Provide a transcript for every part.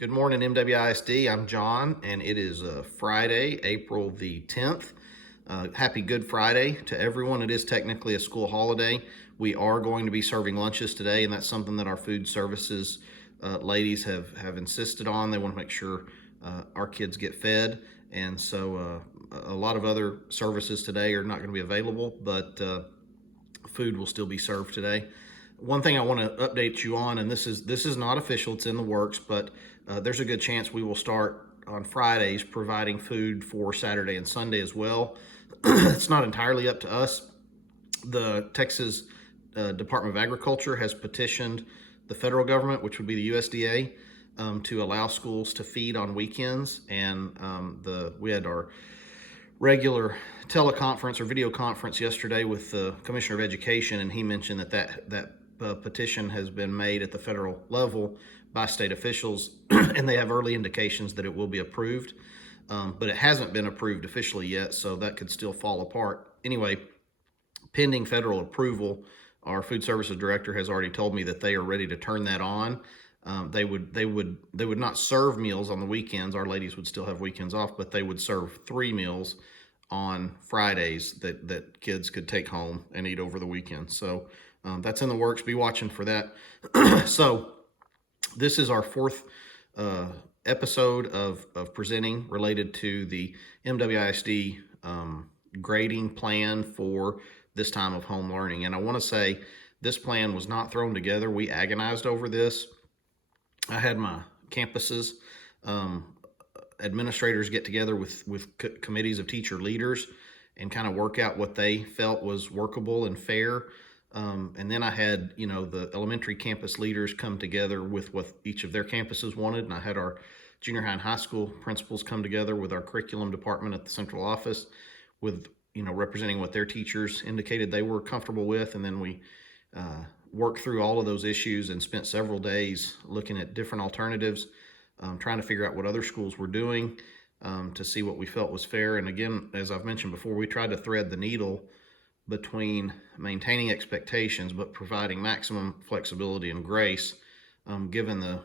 Good morning, MWISD. I'm John, and it is Friday, April the 10th. Happy Good Friday to everyone. It is technically a school holiday. We are going to be serving lunches today, and that's something that our food services ladies have insisted on. They want to make sure our kids get fed, and so a lot of other services today are not going to be available, but food will still be served today. One thing I want to update you on, and this is not official, it's in the works, but there's a good chance we will start on Fridays providing food for Saturday and Sunday as well. It's not entirely up to us. The Texas Department of Agriculture has petitioned the federal government, which would be the USDA, to allow schools to feed on weekends, and we had our regular teleconference or video conference yesterday with the Commissioner of Education, and he mentioned that petition has been made at the federal level by state officials, and they have early indications that it will be approved, but it hasn't been approved officially yet, so that could still fall apart. Anyway, pending federal approval, our food services director has already told me that they are ready to turn that on. They would not serve meals on the weekends. Our ladies would still have weekends off, but they would serve 3 meals on Fridays that kids could take home and eat over the weekend. So that's in the works. Be watching for that. So this is our fourth episode of presenting related to the MWISD grading plan for this time of home learning. And I want to say this plan was not thrown together. We agonized over this. I had my campuses administrators get together with committees of teacher leaders and kind of work out what they felt was workable and fair. And then I had, the elementary campus leaders come together with what each of their campuses wanted. And I had our junior high and high school principals come together with our curriculum department at the central office with, representing what their teachers indicated they were comfortable with. And then we worked through all of those issues and spent several days looking at different alternatives, trying to figure out what other schools were doing to see what we felt was fair. And again, as I've mentioned before, we tried to thread the needle between maintaining expectations but providing maximum flexibility and grace given the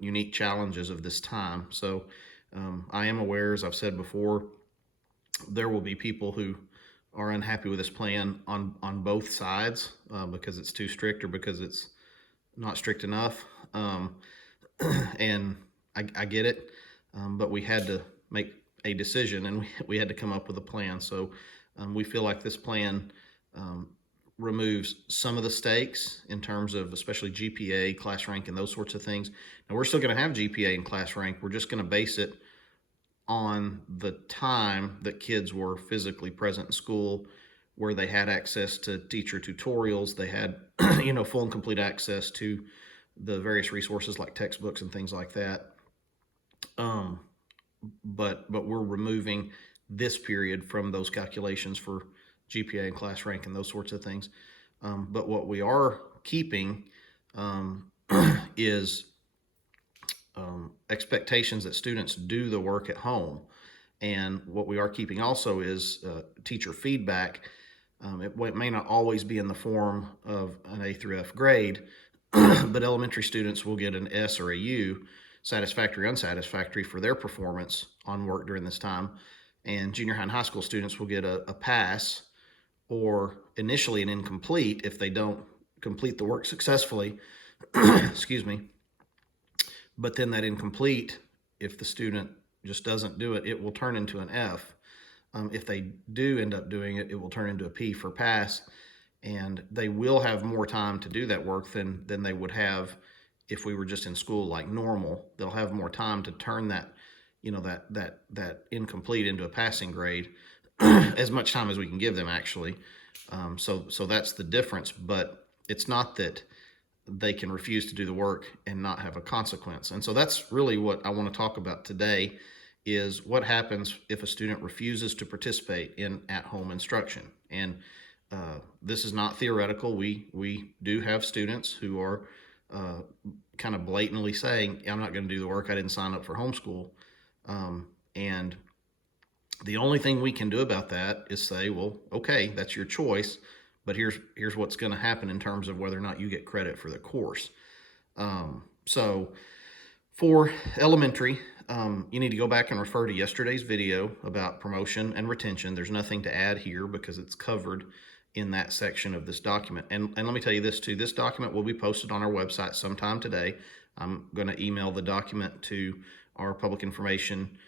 unique challenges of this time. So I am aware, as I've said before, there will be people who are unhappy with this plan on both sides because it's too strict or because it's not strict enough. And I get it, but we had to make a decision and we had to come up with a plan. So we feel like this plan removes some of the stakes in terms of especially GPA, class rank, and those sorts of things. Now we're still going to have GPA and class rank. We're just going to base it on the time that kids were physically present in school, where they had access to teacher tutorials, they had full and complete access to the various resources like textbooks and things like that. But we're removing this period from those calculations for GPA and class rank and those sorts of things. But what we are keeping is expectations that students do the work at home. And what we are keeping also is teacher feedback. It may not always be in the form of an A through F grade, but elementary students will get an S or a U, satisfactory, unsatisfactory, for their performance on work during this time. And junior high and high school students will get a pass or initially an incomplete if they don't complete the work successfully. Excuse me. But then that incomplete, if the student just doesn't do it, it will turn into an F. If they do end up doing it, it will turn into a P for pass. And they will have more time to do that work than they would have if we were just in school like normal. They'll have more time to turn that, that incomplete into a passing grade, as much time as we can give them, actually. So that's the difference. But it's not that they can refuse to do the work and not have a consequence. And so that's really what I want to talk about today, is what happens if a student refuses to participate in at-home instruction. And this is not theoretical. We do have students who are kind of blatantly saying, I'm not going to do the work, I didn't sign up for homeschool. And the only thing we can do about that is say, well, okay, that's your choice, but here's what's going to happen in terms of whether or not you get credit for the course. So For elementary, you need to go back and refer to yesterday's video about promotion and retention. There's nothing to add here because it's covered in that section of this document. And let me tell you this too, this document will be posted on our website sometime today. I'm going to email the document to our public information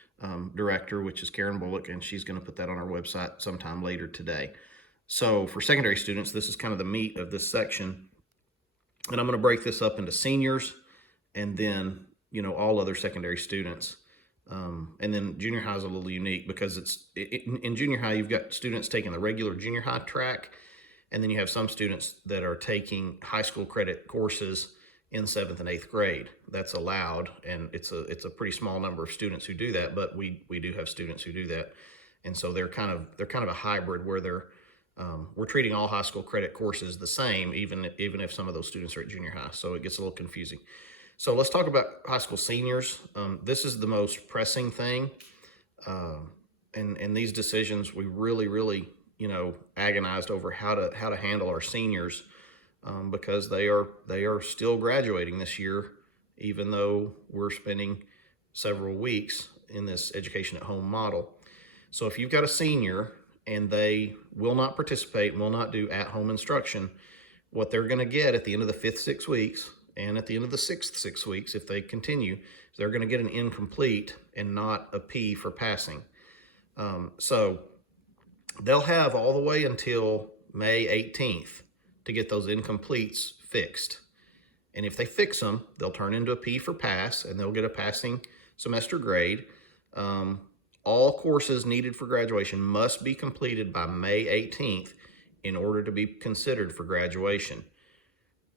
director, which is Karen Bullock, and she's going to put that on our website sometime later today. So for secondary students, this is kind of the meat of this section. And I'm going to break this up into seniors and then, all other secondary students. And then junior high is a little unique because in junior high, you've got students taking the regular junior high track, and then you have some students that are taking high school credit courses in 7th and 8th grade. That's allowed, and it's a pretty small number of students who do that, but we do have students who do that. And so they're kind of a hybrid where we're treating all high school credit courses the same, even if some of those students are at junior high. So it gets a little confusing. So let's talk about high school seniors. This is the most pressing thing. And these decisions, we really, agonized over how to handle our seniors because they are still graduating this year, even though we're spending several weeks in this education at home model. So if you've got a senior and they will not participate, will not do at-home instruction, what they're going to get at the end of the 5th 6 weeks and at the end of the 6th 6 weeks, if they continue, they're going to get an incomplete and not a P for passing. So they'll have all the way until May 18th to get those incompletes fixed. And if they fix them, they'll turn into a P for pass, and they'll get a passing semester grade. All courses needed for graduation must be completed by May 18th in order to be considered for graduation.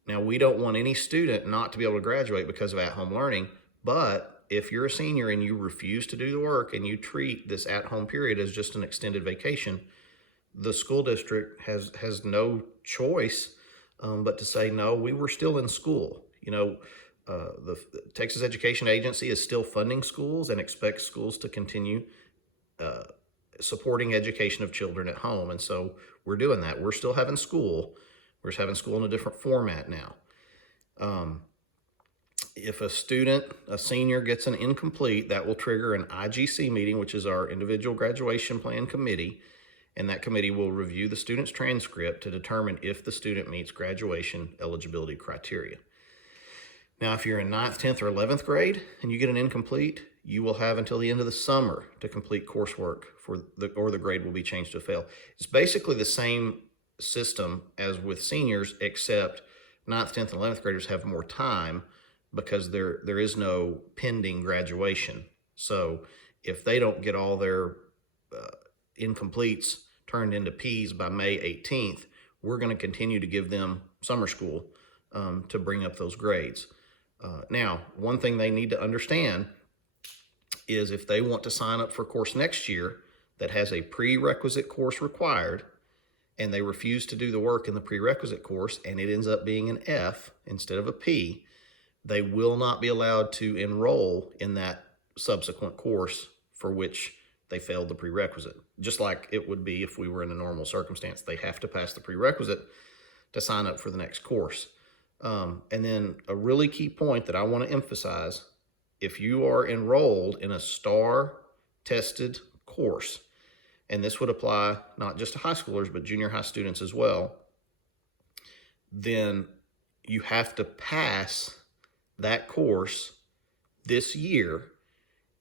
Now, we don't want any student not to be able to graduate because of at-home learning, but if you're a senior and you refuse to do the work and you treat this at-home period as just an extended vacation, the school district has no choice but to say, no, we were still in school. The Texas Education Agency is still funding schools and expects schools to continue supporting education of children at home. And so we're doing that. We're still having school. We're just having school in a different format now. If a senior gets an incomplete, that will trigger an IGC meeting, which is our individual graduation plan committee. And that committee will review the student's transcript to determine if the student meets graduation eligibility criteria. Now, if you're in 9th, 10th, or 11th grade and you get an incomplete, you will have until the end of the summer to complete coursework or the grade will be changed to fail. It's basically the same system as with seniors, except 9th, 10th, and 11th graders have more time because there is no pending graduation. So if they don't get all their incompletes turned into P's by May 18th, we're going to continue to give them summer school to bring up those grades. Now, one thing they need to understand is if they want to sign up for a course next year that has a prerequisite course required, and they refuse to do the work in the prerequisite course, and it ends up being an F instead of a P, they will not be allowed to enroll in that subsequent course for which they failed the prerequisite. Just like it would be if we were in a normal circumstance. They have to pass the prerequisite to sign up for the next course. And then a really key point that I want to emphasize, if you are enrolled in a STAR-tested course, and this would apply not just to high schoolers, but junior high students as well, then you have to pass that course this year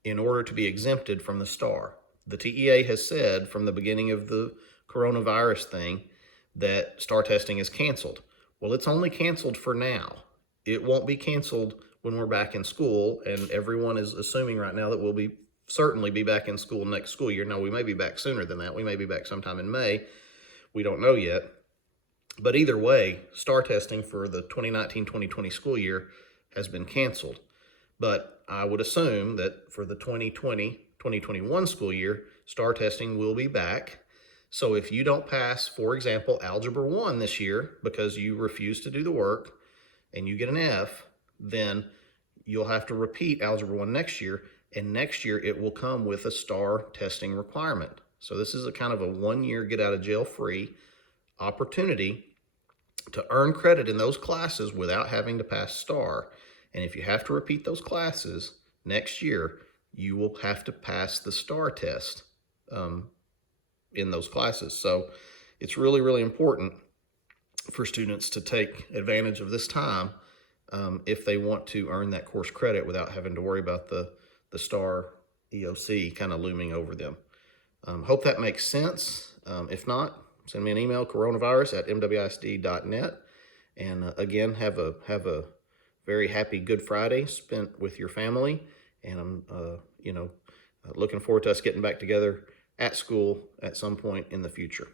in order to be exempted from the STAR. The TEA has said from the beginning of the coronavirus thing that STAR testing is canceled. Well, it's only canceled for now. It won't be canceled when we're back in school, and everyone is assuming right now that we'll certainly be back in school next school year. Now, we may be back sooner than that. We may be back sometime in May. We don't know yet. But either way, STAR testing for the 2019-2020 school year has been canceled. But I would assume that for the 2020-2021 school year, STAR testing will be back. So if you don't pass, for example, Algebra 1 this year because you refuse to do the work and you get an F, then you'll have to repeat Algebra 1 next year. And next year, it will come with a STAR testing requirement. So this is a kind of a one-year get-out-of-jail-free opportunity to earn credit in those classes without having to pass STAR. And if you have to repeat those classes next year, you will have to pass the STAR test in those classes. So it's really, really important for students to take advantage of this time if they want to earn that course credit without having to worry about the STAR EOC kind of looming over them. Hope that makes sense. If not, send me an email, coronavirus@MWISD.net. And again, have a very happy Good Friday spent with your family. And I'm, looking forward to us getting back together at school at some point in the future.